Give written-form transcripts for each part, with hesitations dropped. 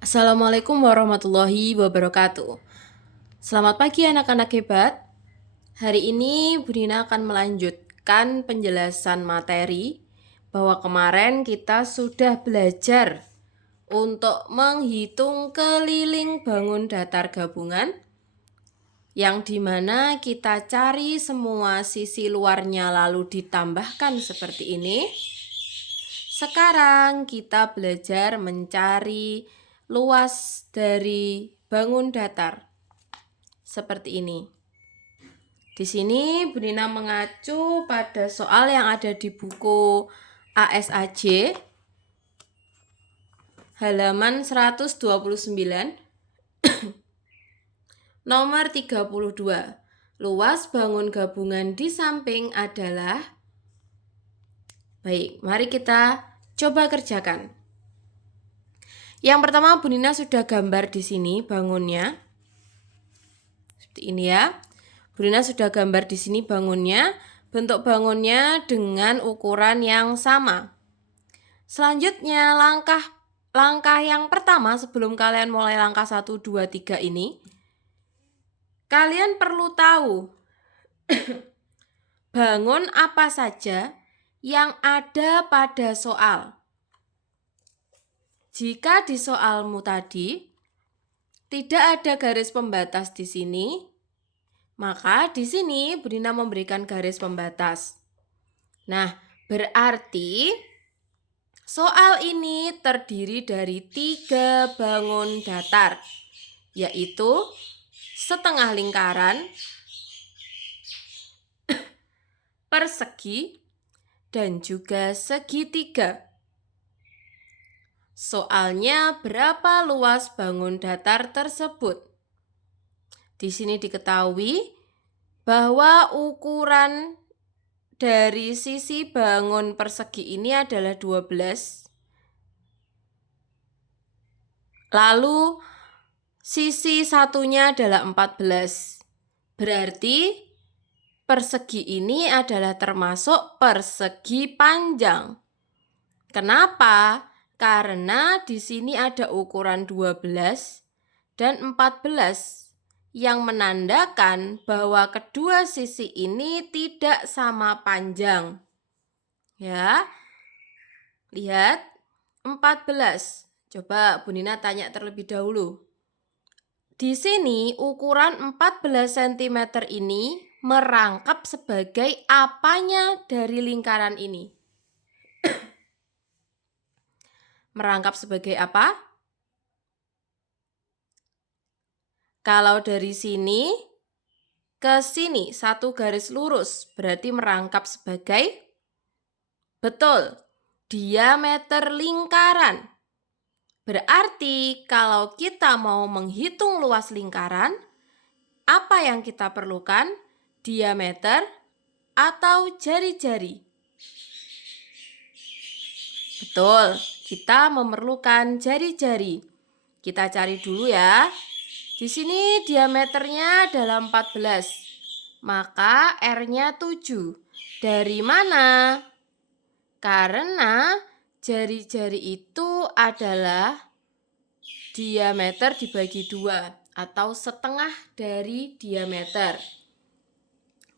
Assalamualaikum warahmatullahi wabarakatuh. Selamat pagi anak-anak hebat. Hari ini Bu Nina akan melanjutkan penjelasan materi bahwa kemarin kita sudah belajar untuk menghitung keliling bangun datar gabungan yang dimana kita cari semua sisi luarnya lalu ditambahkan seperti ini. Sekarang kita belajar mencari luas dari bangun datar seperti ini. Di sini Bu Nina mengacu pada soal yang ada di buku ASAJ halaman 129 nomor 32. Luas bangun gabungan di samping adalah. Baik, mari kita coba kerjakan. Yang pertama Bu Nina sudah gambar di sini bangunnya. Seperti ini ya. Bu Nina sudah gambar di sini bangunnya. Bentuk bangunnya dengan ukuran yang sama. Selanjutnya langkah yang pertama sebelum kalian mulai langkah 1, 2, 3 ini. Kalian perlu tahu bangun apa saja yang ada pada soal. Jika di soalmu tadi tidak ada garis pembatas di sini, maka di sini Bu Nina memberikan garis pembatas. Nah, berarti soal ini terdiri dari 3 bangun datar, yaitu setengah lingkaran, persegi, dan juga segitiga. Soalnya berapa luas bangun datar tersebut? Di sini diketahui bahwa ukuran dari sisi bangun persegi ini adalah 12. Lalu sisi satunya adalah 14. Berarti persegi ini adalah termasuk persegi panjang. Kenapa? Karena di sini ada ukuran 12 dan 14 yang menandakan bahwa kedua sisi ini tidak sama panjang. Ya. Lihat 14. Coba Bu Nina tanya terlebih dahulu. Di sini ukuran 14 cm ini merangkap sebagai apanya dari lingkaran ini? Merangkap sebagai apa? Kalau dari sini ke sini satu garis lurus berarti merangkap sebagai, betul, diameter lingkaran. Berarti kalau kita mau menghitung luas lingkaran, apa yang kita perlukan? Diameter atau jari-jari? Betul, kita memerlukan jari-jari. Kita cari dulu ya. Di sini diameternya adalah 14. Maka R-nya 7. Dari mana? Karena jari-jari itu adalah diameter dibagi 2 atau setengah dari diameter.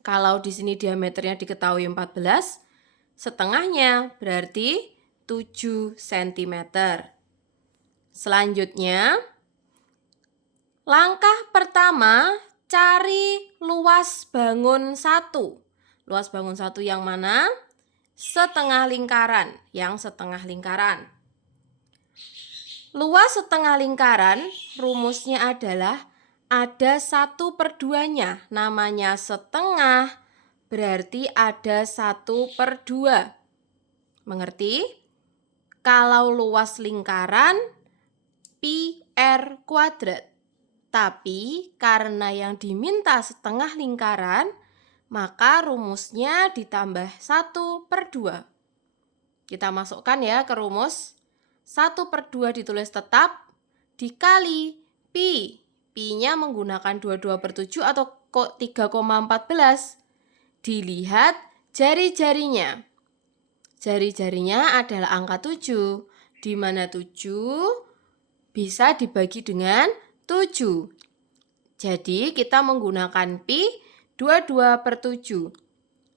Kalau di sini diameternya diketahui 14, setengahnya berarti 7 cm. Selanjutnya, langkah pertama, cari luas bangun 1. Luas bangun 1 yang mana? Setengah lingkaran. Yang setengah lingkaran. Luas setengah lingkaran, rumusnya adalah ada 1/2-nya. Namanya setengah, berarti ada 1/2. Mengerti? Kalau luas lingkaran, pi r kuadrat. Tapi karena yang diminta setengah lingkaran, maka rumusnya ditambah 1/2. Kita masukkan ya ke rumus. 1/2 ditulis tetap dikali pi. Pi-nya menggunakan 22/7 atau 3,14. Dilihat jari-jarinya. Jari-jarinya adalah angka 7, di mana 7 bisa dibagi dengan 7. Jadi kita menggunakan pi 22/7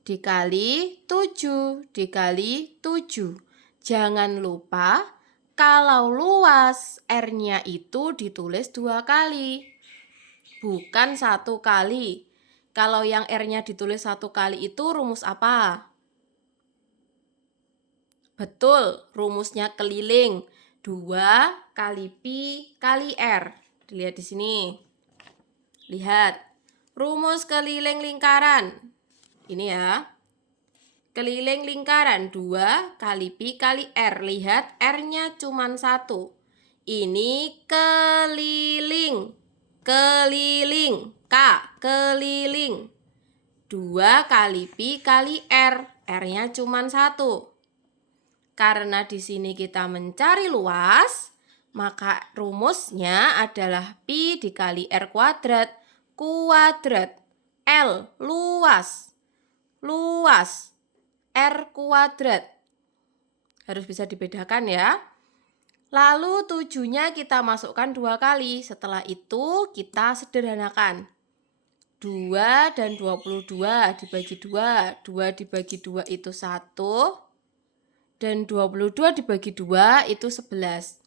dikali 7 dikali 7. Jangan lupa kalau luas R-nya itu ditulis 2 kali, bukan 1 kali. Kalau yang R-nya ditulis 1 kali itu rumus apa? Betul, rumusnya keliling. 2 kali pi kali R. Dilihat di sini. Lihat, rumus keliling lingkaran. Ini ya. Keliling lingkaran 2 kali pi kali R. Lihat, R-nya cuma 1. Ini keliling. Keliling. K, keliling. 2 kali pi kali R. R-nya cuma 1. Karena di sini kita mencari luas, maka rumusnya adalah pi dikali R kuadrat. Kuadrat. L, luas. Luas. R kuadrat. Harus bisa dibedakan ya. Lalu 7-nya kita masukkan 2 kali. Setelah itu kita sederhanakan. 2 dan 22 dibagi 2. 2 dibagi 2 itu 1. Dan 22 dibagi 2 itu 11.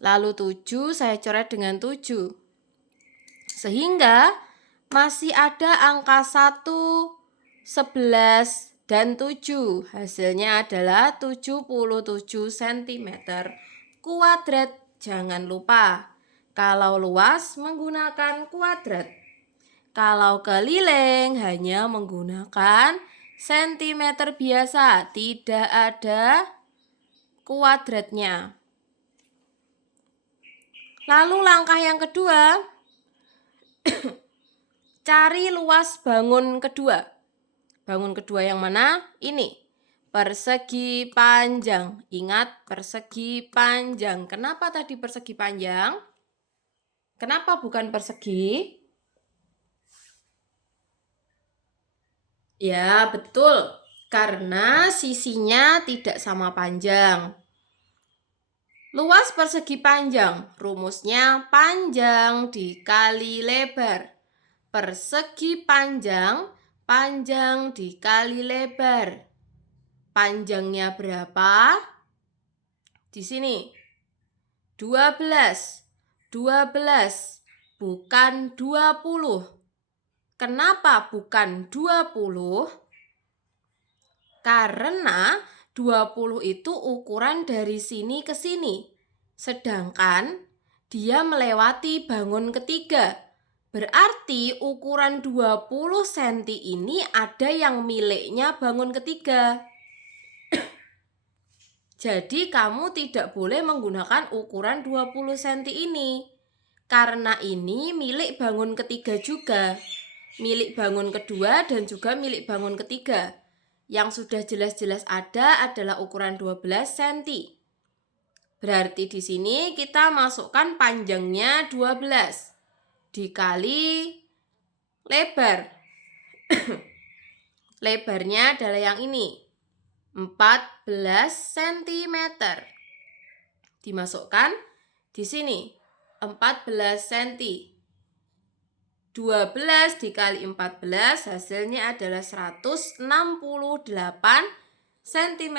Lalu 7 saya coret dengan 7. Sehingga masih ada angka 1, 11, dan 7. Hasilnya adalah 77 cm kuadrat. Jangan lupa, kalau luas menggunakan kuadrat. Kalau keliling hanya menggunakan sentimeter biasa, tidak ada kuadratnya. Lalu langkah yang kedua, cari luas bangun kedua. Bangun kedua yang mana? Ini, persegi panjang. Ingat, persegi panjang. Kenapa tadi persegi panjang? Kenapa bukan persegi? Ya, betul. Karena sisinya tidak sama panjang. Luas persegi panjang, rumusnya panjang dikali lebar. Persegi panjang, panjang dikali lebar. Panjangnya berapa? Di sini. 12. 12, bukan 20. Kenapa bukan 20? Karena 20 itu ukuran dari sini ke sini. Sedangkan dia melewati bangun ketiga. Berarti ukuran 20 cm ini ada yang miliknya bangun ketiga. Jadi kamu tidak boleh menggunakan ukuran 20 cm ini. Karena ini milik bangun ketiga juga. Milik bangun kedua dan juga milik bangun ketiga. Yang sudah jelas-jelas ada adalah ukuran 12 cm. Berarti di sini kita masukkan panjangnya 12 dikali lebar. Lebarnya adalah yang ini, 14 cm. Dimasukkan di sini, 14 cm. 12 dikali 14 hasilnya adalah 168 cm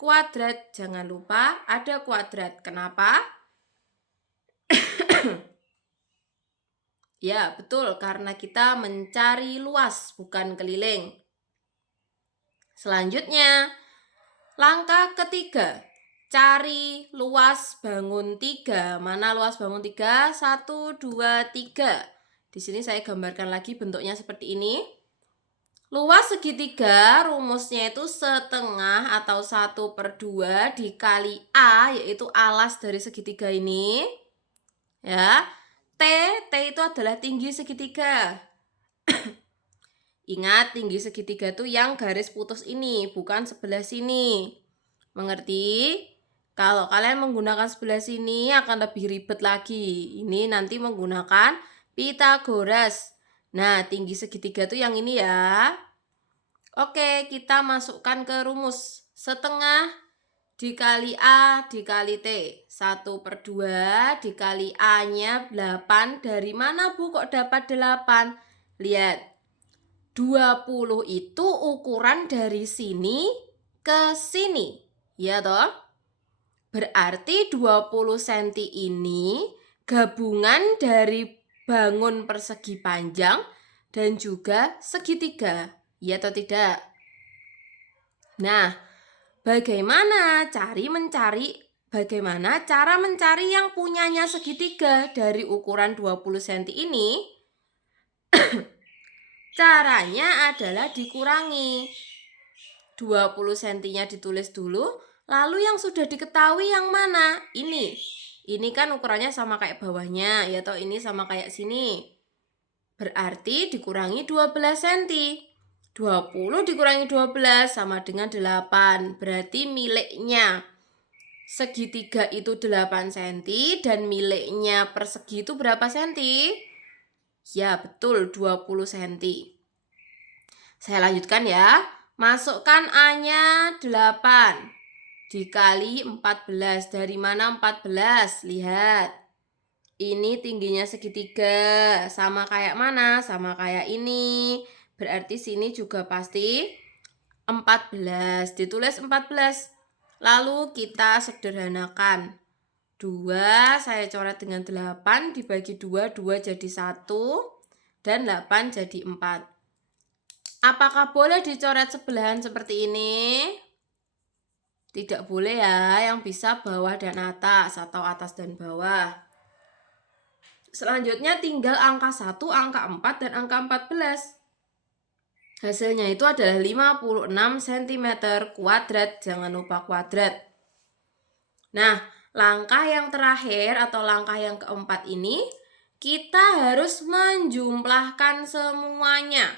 kuadrat. Jangan lupa ada kuadrat. Kenapa? Ya, betul, karena kita mencari luas, bukan keliling. Selanjutnya, langkah ketiga, cari luas bangun 3. Mana luas bangun 3? 1, 2, 3. Di sini saya gambarkan lagi bentuknya seperti ini. Luas segitiga rumusnya itu setengah atau 1/2 dikali A, yaitu alas dari segitiga ini. Ya, T itu adalah tinggi segitiga. Ingat, tinggi segitiga itu yang garis putus ini, bukan sebelah sini. Mengerti? Kalau kalian menggunakan sebelah sini akan lebih ribet lagi. Ini nanti menggunakan Pythagoras. Nah, tinggi segitiga itu yang ini ya. Oke, kita masukkan ke rumus. Setengah dikali A dikali T. 1/2 dikali A-nya 8. Dari mana Bu kok dapat 8? Lihat, 20 itu ukuran dari sini ke sini. Ya toh? Berarti 20 cm ini gabungan dari bangun persegi panjang dan juga segitiga. Ya atau tidak? Nah, bagaimana cara mencari yang punyanya segitiga dari ukuran 20 cm ini? Caranya adalah dikurangi. 20 cm-nya ditulis dulu, lalu yang sudah diketahui yang mana? Ini. Ini kan ukurannya sama kayak bawahnya, ya toh ini sama kayak sini. Berarti dikurangi 12 cm. 20 dikurangi 12 sama dengan 8. Berarti miliknya segitiga itu 8 cm dan miliknya persegi itu berapa cm? Ya, betul 20 cm. Saya lanjutkan ya. Masukkan A-nya 8 dikali 14. Dari mana 14? Lihat. Ini tingginya segitiga. Sama kayak mana? Sama kayak ini. Berarti sini juga pasti 14. Ditulis 14. Lalu kita sederhanakan. 2 saya coret dengan 8 dibagi 2, 2 jadi 1 dan 8 jadi 4. Apakah boleh dicoret sebelahan seperti ini? Tidak boleh ya, yang bisa bawah dan atas atau atas dan bawah. Selanjutnya tinggal angka 1, angka 4, dan angka 14. Hasilnya itu adalah 56 cm kuadrat, jangan lupa kuadrat. Nah, langkah yang terakhir atau langkah yang keempat ini, kita harus menjumlahkan semuanya.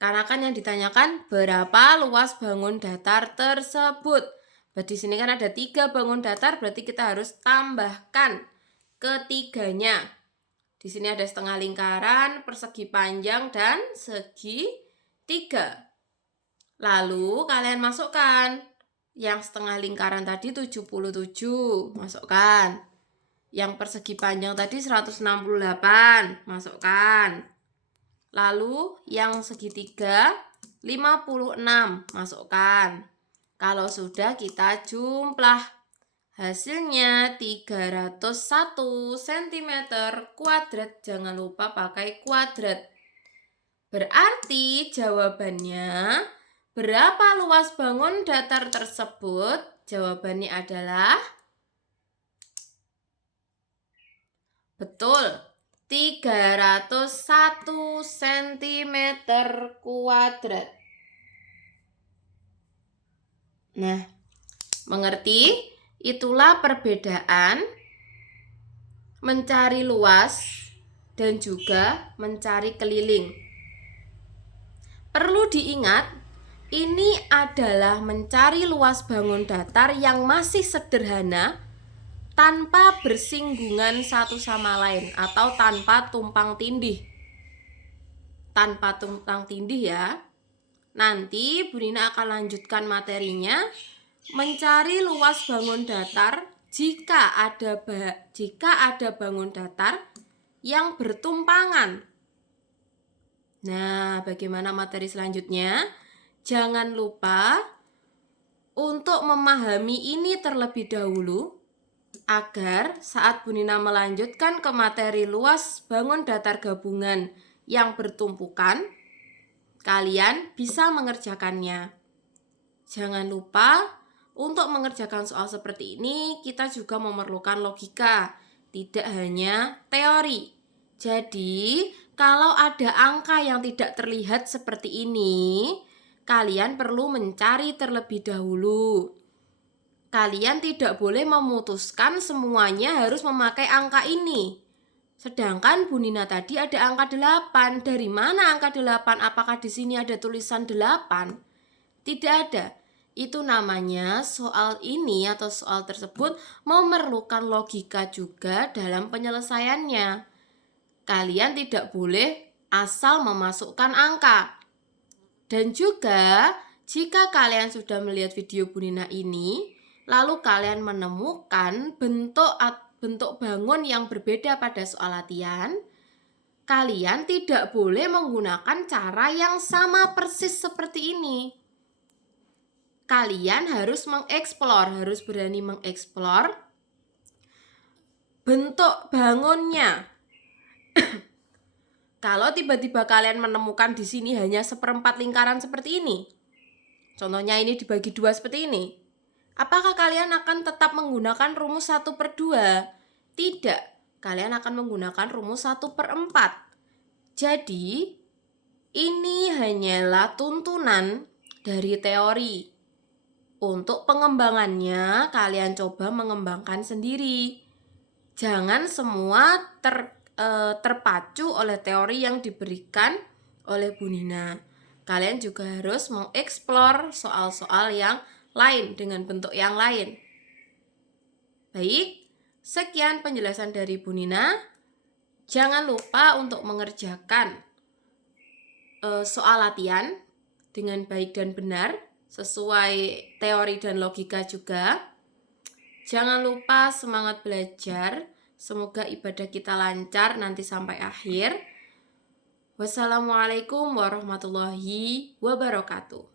Karena kan yang ditanyakan berapa luas bangun datar tersebut. Di sini kan ada 3 bangun datar, berarti kita harus tambahkan ketiganya. Di sini ada setengah lingkaran, persegi panjang, dan segitiga. Lalu kalian masukkan. Yang setengah lingkaran tadi 77, masukkan. Yang persegi panjang tadi 168, masukkan. Lalu yang segitiga 56, masukkan. Kalau sudah kita jumlah. Hasilnya 301 cm kuadrat. Jangan lupa pakai kuadrat. Berarti jawabannya berapa luas bangun datar tersebut? Jawabannya adalah betul, 301 cm kuadrat. Nah, mengerti? Itulah perbedaan mencari luas dan juga mencari keliling. Perlu diingat, ini adalah mencari luas bangun datar yang masih sederhana tanpa bersinggungan satu sama lain atau tanpa tumpang tindih. Tanpa tumpang tindih ya. Nanti Bu Nina akan lanjutkan materinya mencari luas bangun datar jika ada bangun datar yang bertumpangan. Nah, bagaimana materi selanjutnya? Jangan lupa untuk memahami ini terlebih dahulu agar saat Bu Nina melanjutkan ke materi luas bangun datar gabungan yang bertumpukan, kalian bisa mengerjakannya. Jangan lupa untuk mengerjakan soal seperti ini, kita juga memerlukan logika, tidak hanya teori. Jadi, kalau ada angka yang tidak terlihat seperti ini, kalian perlu mencari terlebih dahulu. Kalian tidak boleh memutuskan semuanya harus memakai angka ini. Sedangkan Bu Nina tadi ada angka 8. Dari mana angka 8? Apakah di sini ada tulisan 8? Tidak ada. Itu namanya soal ini atau soal tersebut memerlukan logika juga dalam penyelesaiannya. Kalian tidak boleh asal memasukkan angka. Dan juga jika kalian sudah melihat video Bu Nina ini, lalu kalian menemukan bentuk bangun yang berbeda pada soal latihan, kalian tidak boleh menggunakan cara yang sama persis seperti ini. Kalian harus mengeksplor, harus berani mengeksplor bentuk bangunnya. Kalau tiba-tiba kalian menemukan di sini hanya 1/4 lingkaran seperti ini, contohnya ini dibagi 2 seperti ini, apakah kalian akan tetap menggunakan rumus 1/2? Tidak, kalian akan menggunakan rumus 1/4. Jadi, ini hanyalah tuntunan dari teori. Untuk pengembangannya, kalian coba mengembangkan sendiri. Jangan semua terpacu oleh teori yang diberikan oleh Bu Nina. Kalian juga harus mengeksplor soal-soal yang lain dengan bentuk yang lain. Baik, sekian penjelasan dari Bu Nina. Jangan lupa untuk mengerjakan soal latihan dengan baik dan benar, sesuai teori dan logika juga. Jangan lupa semangat belajar. Semoga ibadah kita lancar nanti sampai akhir. Wassalamualaikum warahmatullahi wabarakatuh.